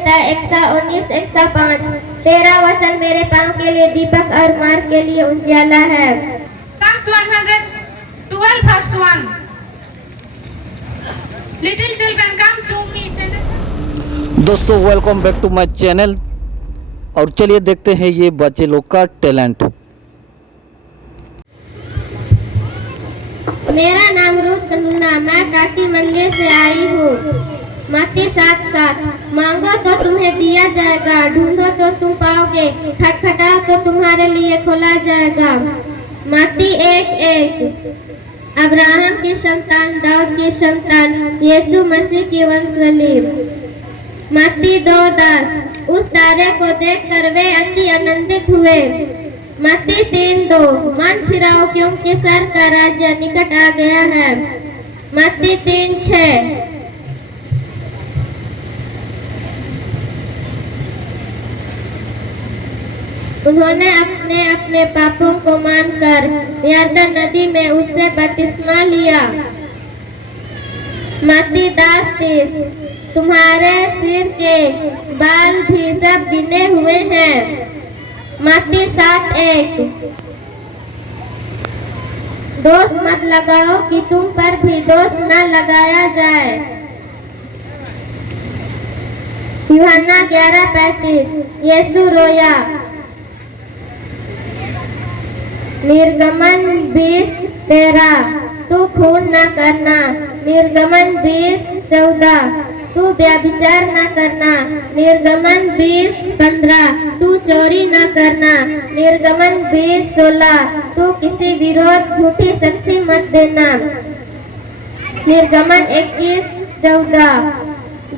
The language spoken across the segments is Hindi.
संहिता 119 105। तेरा वचन मेरे पाँव के लिए दीपक और मार्ग के लिए उजियाला है। Psalms 112 verse 1. Little children come to me. दोस्तों welcome back to my channel. और चलिए देखते हैं ये बच्चे लोग का टैलेंट। मेरा नाम रूथ कंडुलना, मैं टाटी मंडली से आई हूँ। मत्ती 7:7। मांगो तो तुम्हें दिया जाएगा, ढूंढो तो तुम पाओगे, खटखटाओ तो तुम्हारे लिए खोला जाएगा। मत्ती 1:1। अब्राहम की संतान, दाऊद की संतान, यीशु मसीह की वंशवली। मत्ती 2:10। उस तारे को देखकर वे अति आनंदित हुए। मत्ती 3:2। मन फिराओ क्योंकि स्वर्ग का राज्य निकट आ गया है। मत्ती 3:6। उन्होंने अपने अपने पापों को मानकर यरदन नदी में उससे बपतिस्मा लिया। मत्ती 10:30। तुम्हारे सिर के बाल भी सब गिने हुए हैं। मत्ती 7:1। दोष मत लगाओ कि तुम पर भी दोष न लगाया जाए। यूहन्ना 11:35। यीशु रोया। निर्गमन 20:13। तू खून न करना। निर्गमन 20:14। तू व्यभिचार न करना। निर्गमन 20:15। तू चोरी न करना। निर्गमन 20:16। तू किसी विरोध झूठी साक्षी मत देना। निर्गमन 21:14।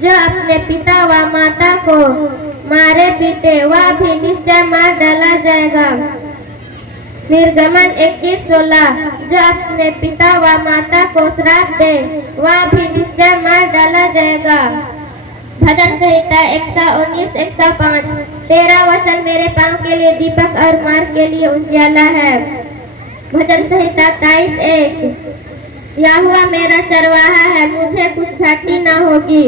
जो अपने पिता व माता को मारे पीटे वह भी निश्चय मार डाला जाएगा। निर्गमन 21:16। जो अपने पिता व माता को श्राप दे वह भी निश्चय मार डाला जाएगा। भजन संहिता 119 105। तेरा वचन मेरे पाँव के लिए दीपक और मार्ग के लिए उजियाला है। भजन संहिता 23:1। यहोवा मेरा चरवाहा है, मुझे कुछ घाटी न होगी।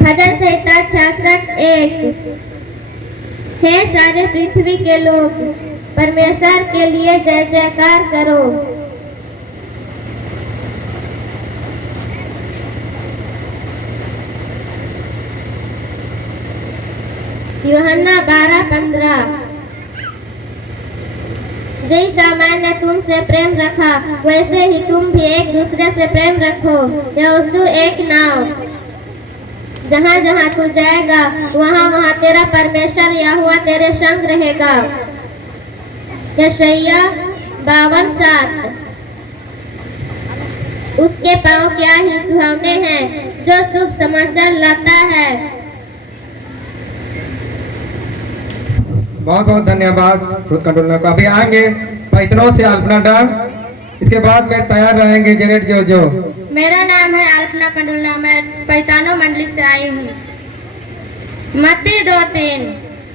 भजन संहिता 66:1। हे सारे पृथ्वी के लोग, परमेश्वर के लिए जय जयकार करो। यूहन्ना 12:15। जैसा मैंने तुमसे प्रेम रखा वैसे ही तुम भी एक दूसरे से प्रेम रखो। यहोशू 1:9। जहाँ जहाँ तू जाएगा वहाँ वहाँ तेरा परमेश्वर यहोवा तेरे संग रहेगा। यशायाह 52:7। उसके पाँव क्या ही सुहावने हैं जो शुभ समाचार लाता है। बहुत बहुत धन्यवाद रूथ कंडुलना को। अभी आएंगे पैतनों से अल्पना डांग, इसके बाद में तैयार रहेंगे जेनेट जोजो। मेरा नाम है अल्पना कंडुलना, मैं पैतानो मंडली से आई हूँ। मत्ती 2:3।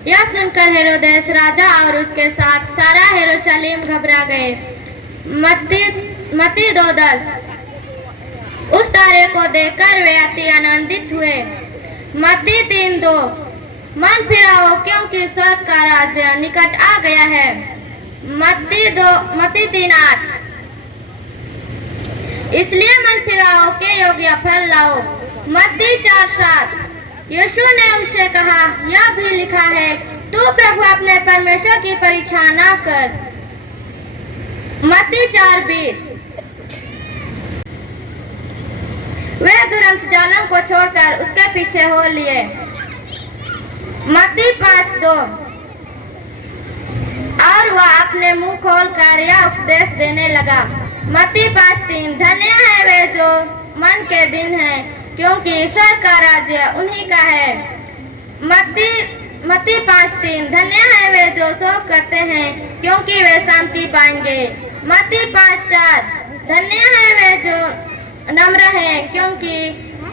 यह सुनकर हेरोदेस राजा और उसके साथ सारा यरूशलेम घबरा गए। मत्ती 2:10। उस तारे को देखकर वे अति आनंदित हुए। मत्ती 3:2। मन फिराओ क्योंकि स्वर्ग का राज्य निकट आ गया है। मत्ती 3:8। इसलिए मन फिराओ के योग्य फल लाओ। मत्ती 4:7। यीशु ने उससे कहा, यह भी लिखा है, तू प्रभु अपने परमेश्वर की परीक्षा न कर। मत्ती 4:20। वे तुरंत जालों को छोड़कर उसके पीछे हो लिए। मत्ती 5:2। और वह अपने मुंह खोलकर यह उपदेश देने लगा। मत्ती 5:3। धन्य है वे जो मन के दिन हैं, क्योंकि ईश्वर का राज्य उन्हीं का है। मत्ती 5:3। धन्य है वे जो शोक करते हैं, क्योंकि वे शांति पाएंगे। मत्ती 5:4। धन्य है वे जो नम्र हैं, क्योंकि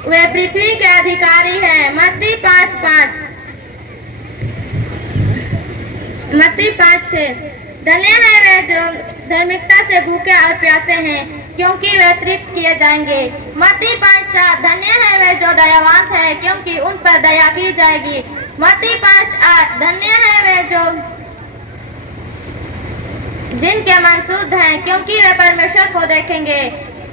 वे पृथ्वी के अधिकारी हैं। मत्ती 5:5। मत्ती 5:6। धन्य है वे जो धार्मिकता से भूखे और प्यासे हैं, क्योंकि वे तृप्त किए जाएंगे। मत्ती 5:7 धन्य है वे जो दयावान है, क्योंकि उन पर दया की जाएगी। मत्ती 5:8 धन्य है वे जो जिनके मन शुद्ध हैं, क्योंकि वे परमेश्वर को देखेंगे।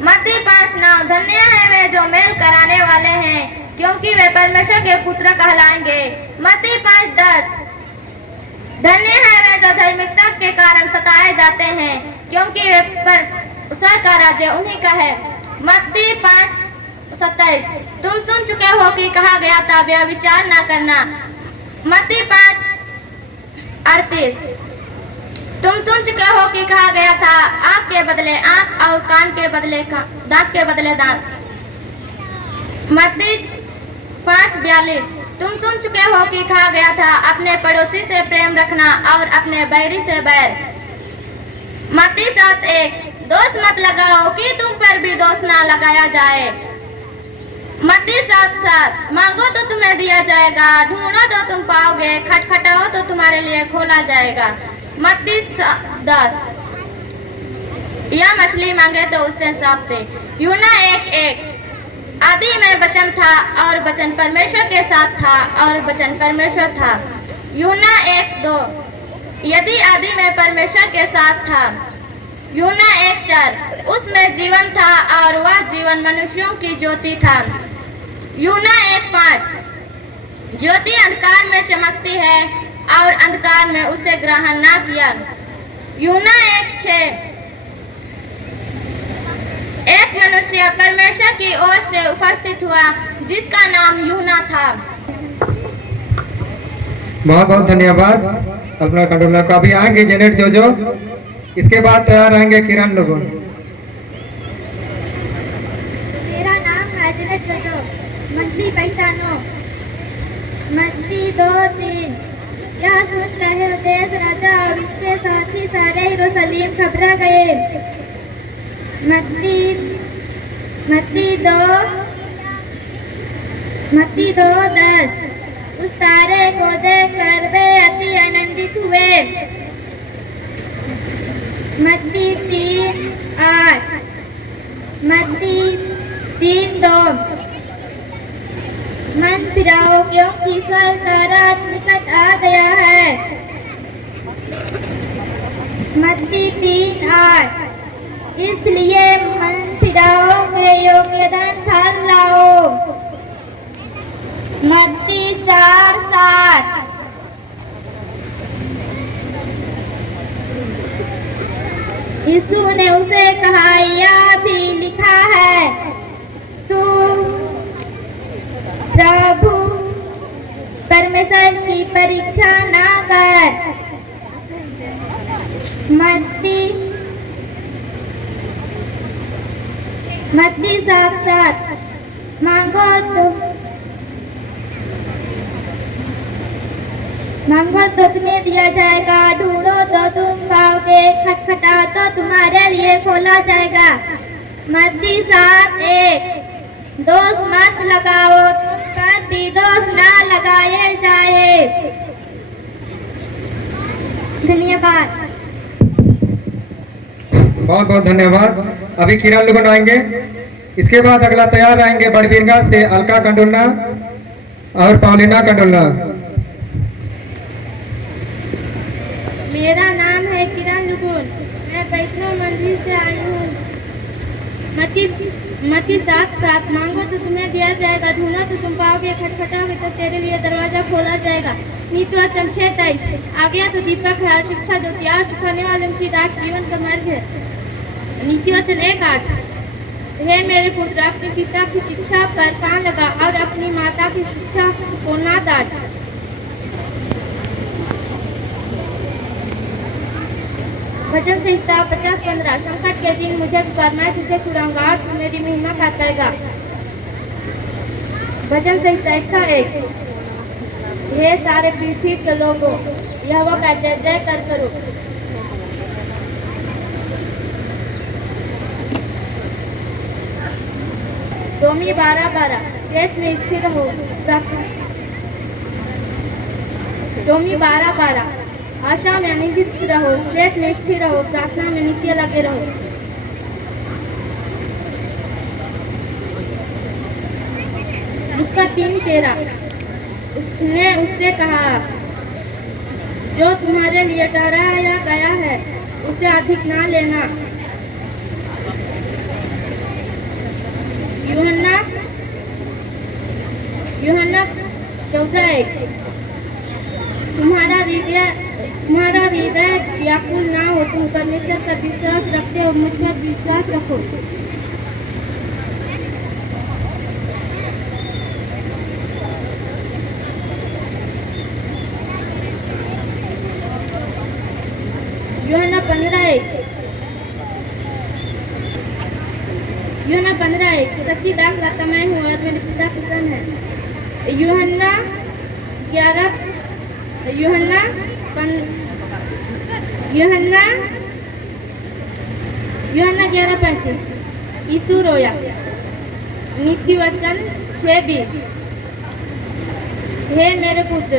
मत्ती 5:9 धन्य है वे जो मेल कराने वाले हैं, क्योंकि वे परमेश्वर के पुत्र कहलाएंगे। मत्ती 5:10 धन्य है वे जो धार्मिकता के कारण सताए जाते हैं, क्योंकि वे परमेश्वर का राज्य उन्हीं का है। मत्ती 5:27 तुम सुन चुके हो कि कहा गया था व्यभिचार न करना। मत्ती 5:38 तुम सुन चुके हो कि कहा गया था आंख के बदले आंख और कान के बदले दांत के बदले दांत। मत्ती 5:42 तुम सुन चुके हो कि कहा गया था अपने पड़ोसी से प्रेम रखना और अपने बैरी से बैर। मत्ती 7:1 दोष मत लगाओ कि तुम पर भी दोष ना लगाया जाए। मत्ती 7:7 मांगो तो तुम्हें दिया जाएगा, ढूंढो तो तुम पाओगे, खटखटाओ तो तुम्हारे लिए खोला जाएगा। मत्ती 10 यह मछली मांगे तो उससे श्राप दे। यूहन्ना 1:1 आदि में वचन था और वचन परमेश्वर के साथ था और वचन परमेश्वर था। यूहन्ना 1:2 यदि आदि में परमेश्वर के साथ था। यूहन्ना 1:4 उसमें जीवन था और वह जीवन मनुष्यों की ज्योति था। यूहन्ना 1:5 ज्योति अंधकार में चमकती है और अंधकार में उसे ग्रहण ना किया। यूहन्ना 1:6 एक मनुष्य परमेश्वर की ओर से उपस्थित हुआ जिसका नाम यूहन्ना था। बहुत बहुत धन्यवाद। अपना कंट्रोलर को अभी आएंगे जेनेट जोजो, इसके बाद तैयार रहेंगे किरण लोगों। मेरा नाम है जेनेट जोजो। मंथली पहचानो। मंथली 2-3 यह सोच रहे देश राजा और उसके साथी सारे यरूशलेम घबरा गए। मत्ती 2:10 उस तारे को देखकर वे अति आनंदित हुए। मत्ती 3:8 मत्ती 3:2 मन फिराओ क्योंकि स्वर्ग का राज निकट आ गया है। मत्ती 3:8 इसलिए मन फिराओ के योग्य धन फल लाओ। मत्ती 4:7 यीशु ने उसे कहा यह भी लिखा है तू प्रभु परमेश्वर की परीक्षा ना कर। मत्ती 7:7 मांगो तो तुम्हें दिया जाएगा, ढूंढो तो तुम पाओगे, खटखटाओ तो तुम्हारे लिए खोला जाएगा। मत्ती 7:1 दोष मत लगाओ, तुम पर भी दोष ना लगाए जाए। धन्यवाद। बहुत बहुत धन्यवाद। अभी किरण लोगन आएंगे, इसके बाद अगला तैयार रहेंगे बड़बीरगा से अलका कंडोलना और पौलिना कंडोलना। मेरा नाम है किरण लुगुन, मैं वैष्णव मंदिर से आई हूँ। मत्ती 7:7 मांगो तो तुम्हें दिया जाएगा, ढूंढो तो तुम पाओगे, खटखटाओगे तो तेरे लिए दरवाजा खोला जाएगा। नीति वचन 6:23 आज्ञा तो दीपक है और शिक्षा ज्योति और सिखाने वालों की डाक जीवन का मार्ग है। नीति वचन 1:8 हे मेरे पुत्र अपने पिता की शिक्षा पर कान लगा और अपनी माता की शिक्षा को ना त्याज। भजन संहिता 50:15 संकट के दिन मुझे पुकार, मैं तुझे छुड़ाऊंगा और तू मेरी महिमा करेगा। भजन संहिता 1:1 हे सारे पृथ्वी के लोगों यहोवा का जय जयकार करो। रोमी 12:12 देश में स्थिर हो। रोमी 12:12 आशा में निहित रहो, श्रेष्ठ में स्थिर रहो, प्रार्थना में नित्य लगे रहो। उसका 3:13 उसने उससे कहा, जो तुम्हारे लिए ठहराया गया है उसे अधिक ना लेना। यूहन्ना 14:1 तुम्हारा हृदय व्याकुल ना हो, तुम परमेश्वर पर विश्वास रखते हो, मुझ पर विश्वास रखो। यूहन्ना 15:1 सच्ची दाखलता मैं हूँ और मेरे पिता प्रसन्न है। यूहन्ना 11:35 यीशु रोया। नीति वचन 6:20 हे मेरे पुत्र,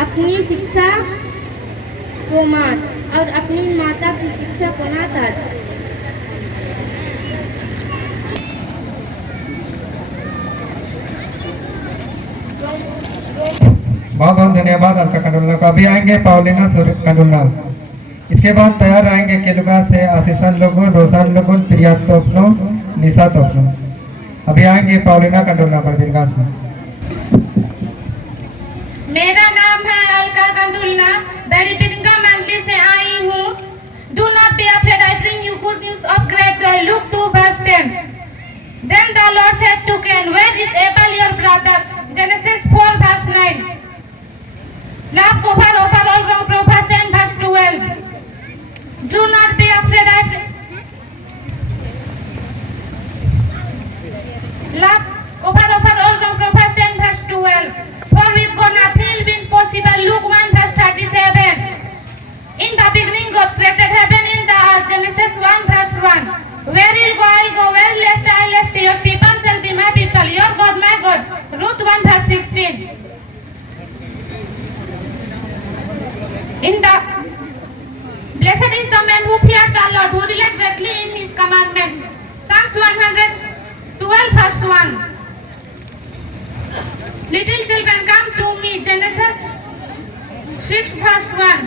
अपनी शिक्षा को मान और अपनी माता की शिक्षा को ना त्याज। बहुत बहुत धन्यवाद अलका कंडोलना को। अभी आएंगे पाउलिना कंडोलना। इसके बाद तैयार रहेंगे केलुगा से आशीषन लोगों, रोशन लोगों, प्रिया तोपनो, निशा तोपनो। अभी आएंगे पाउलिना कंडोलना बड़बिरगा से। मेरा नाम है अलका कंडोलना, बड़बिरगा मंडली से आई हूँ। Do not be afraid, I bring you good news of great joy. Luke 2:10. Then the Lord said to Cain, where is Abel your brother? Genesis 4:9. Love cover over all wrong, Proverbs 10:12. Do not be afraid, love cover over all wrong, Proverbs 10:12. For with God nothing will be impossible. Luke 1:37. In the beginning God created heaven and the earth. Genesis 1:1. Where will go, I'll go. Where lest I lest. Your people shall be my people. Your God my God. Ruth 1:16. In the blessed is the man who fears the Lord, who delights greatly in His commandment. Psalms 112:1. Little children come to me. Genesis 6:1.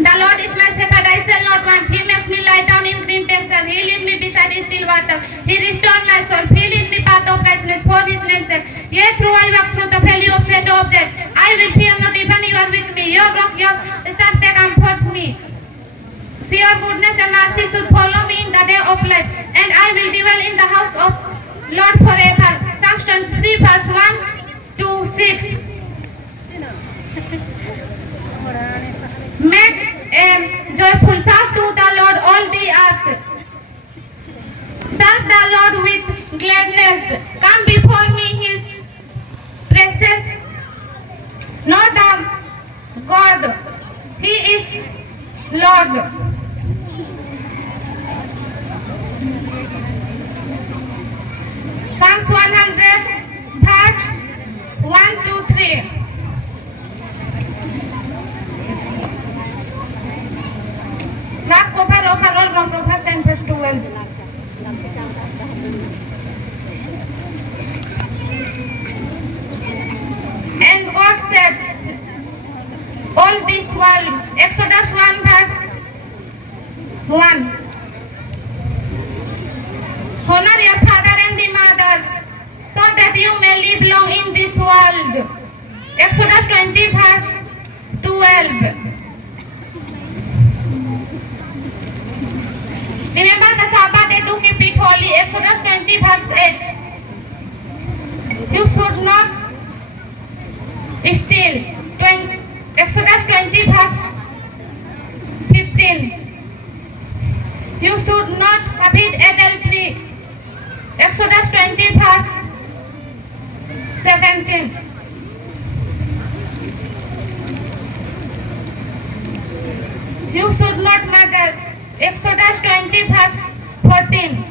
The Lord is my shepherd, I shall not want. He makes me lie down in green pastures. He leads me beside still water. He restores my soul. He leads me path of righteousness for His name's sake. Yea, though I walk through the valley of shadow of death, I will fear not, even you are with me. Your rock, your staff, they comfort me. See, your goodness and mercy should follow me in the day of life, and I will dwell in the house of Lord forever. Psalms 23:1-6. Make a joyful shout to the Lord, all the earth. Serve the Lord with gladness. Come before me, His presence. Know the God. He is Lord. Psalms 100:1-3. Love cover over all wrong, Proverbs 10:12. And God said, all this world, Exodus 1:1. Honor your father and the mother, so that you may live long in this world. Exodus 20:12. Remember the Sabbath day to keep it holy. Exodus 20:8. You should not steal. Exodus 20:15. You should not commit adultery. Exodus 20:17. You should not murder. Exodus 20 verse 14.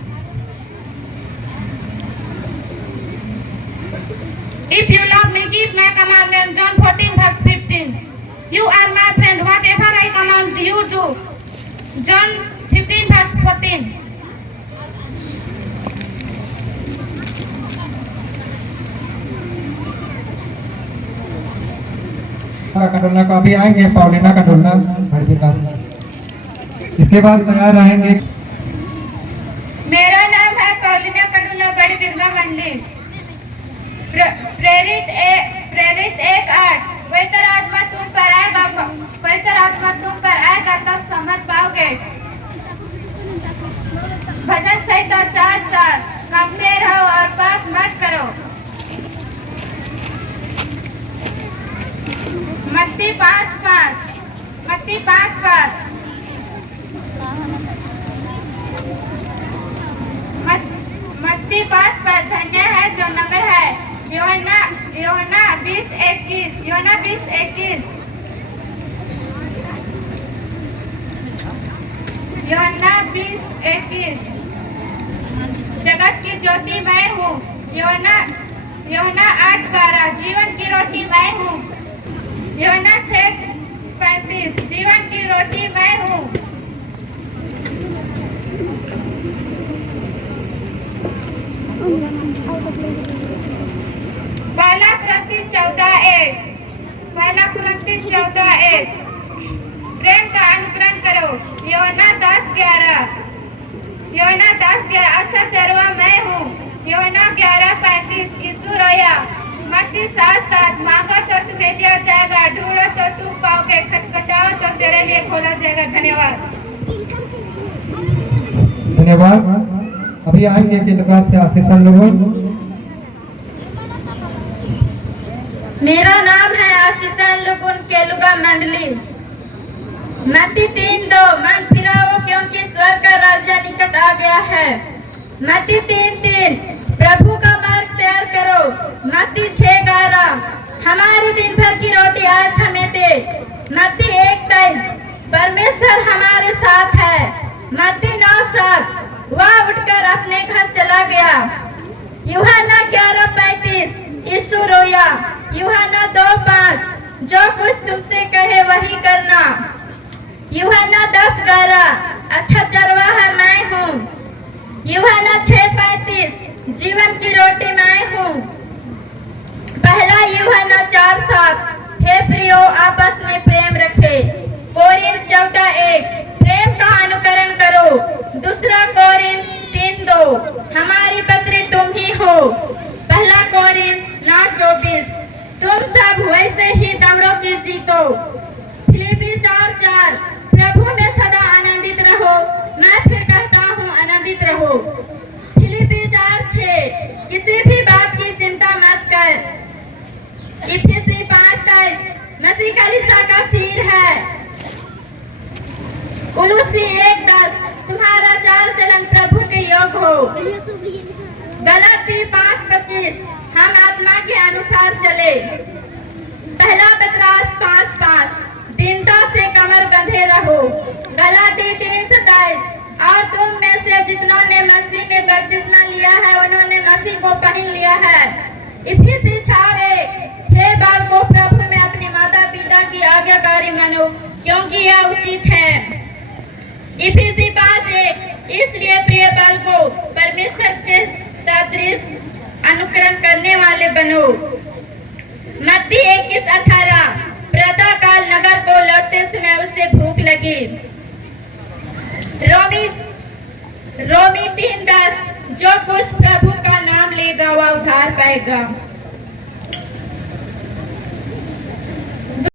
If you love me, keep my commandments. John 14 verse 15. You are my friend. Whatever I command you do. John 15 verse 14. कंडोलना को अभी आएंगे पाउलिना कंडोलना हरजिका से। इसके बाद तैयार रहेंगे। मेरा नाम है पाउलिना कंडोलना बड़ी बिरगा मंडी। प्रेरित 1:8 पवित्र आत्मा तुम पर आएगा तब समझ पाओगे। भजन संहिता 4:4 कामते रहो और पाप मत करो। मत्ती 5:5 मत्ती 5:5 धन्य है जो नम्र है। यूहन्ना 20:21 जगत की ज्योति मैं हूँ। यूहन्ना 8:12 जीवन की रोटी मैं हूँ। यूहन्ना 6:35 जीवन की रोटी मैं हूँ। पहला कुरिन्थी 14:1 प्रेम का अनुकरण करो। यूहन्ना 10:11 अच्छा चरवा मैं हूँ। यूहन्ना 11:35 यीशु रोया। मत्ती 7:7 मांगो तो तुम्हें दिया जाएगा, ढूंढो तो तुम पाओगे, खटखटाओ तो तेरे लिए खोला जाएगा। धन्यवाद। अभी आएंगे कि लुका से आशीषन लोगों। मेरा नाम है आशीषन लुगुन केलुगा मंडली। मत्ती 3:2 मन फिराओ क्योंकि स्वर्ग का राज्य निकट आ गया है। मत्ती 3:3 प्रभु का मार्ग तैयार करो। मत्ती 6:11 हमारे दिन भर की रोटी आज हमें दे। मत्ती 1:23 परमेश्वर हमारे साथ है। मत्ती 9:7 वह उठकर अपने घर चला गया। यूहन्ना 11:35 यीशु रोया। यूहन्ना 2:5 जो कुछ तुमसे कहे वही करना। यूहन्ना 10:11 अच्छा चरवाहा मैं हूँ। यूहन्ना 6:35 जीवन की रोटी मैं हूँ। पहला यूहन्ना 4:7 हे प्रियो आपस में प्रेम रखे। कोरिन्थ 14:1 प्रेम का अनुकरण करो। दूसरा कोरिन्थ 3:2 हमारी पत्री तुम ही हो। पहला कोरिन्थ 9:24 तुम सब वैसे ही दौड़ो कि जीतो। फिलिप्पी 4:4 प्रभु में सदा आनंदित रहो। मैं फिर कहता हूँ आनंदित रहो। फिलिप्पी 4:6 किसी भी बात की चिंता मत कर। इफिसी 5:23 मसीह कलीसिया का सिर है। कुलुसी 1:10 तुम्हारा चाल चलन प्रभु के योग हो। गलाती 5:25 हम आत्मा के अनुसार चले। पहला पतरस 5:5 दीनता से कमर बंधे रहो। गलाती 3:27 और तुम में से जितनों ने मसीह में बपतिस्मा लिया है उन्होंने मसीह को पहन लिया है। इफिसी 6:1 हे बालकों प्रभु में अपने माता पिता की आज्ञाकारी मानो क्योंकि यह उचित है। इफिसी 5:1 इसलिए प्रिय बालकों परमेश्वर के सदृश अनुकरण करने वाले बनो। मत्ती 21:18 प्रातः काल नगर को लौटते समय उसे भूख लगी। रोमी 3:10 जो कुछ प्रभु का नाम लेगा वह उद्धार पाएगा।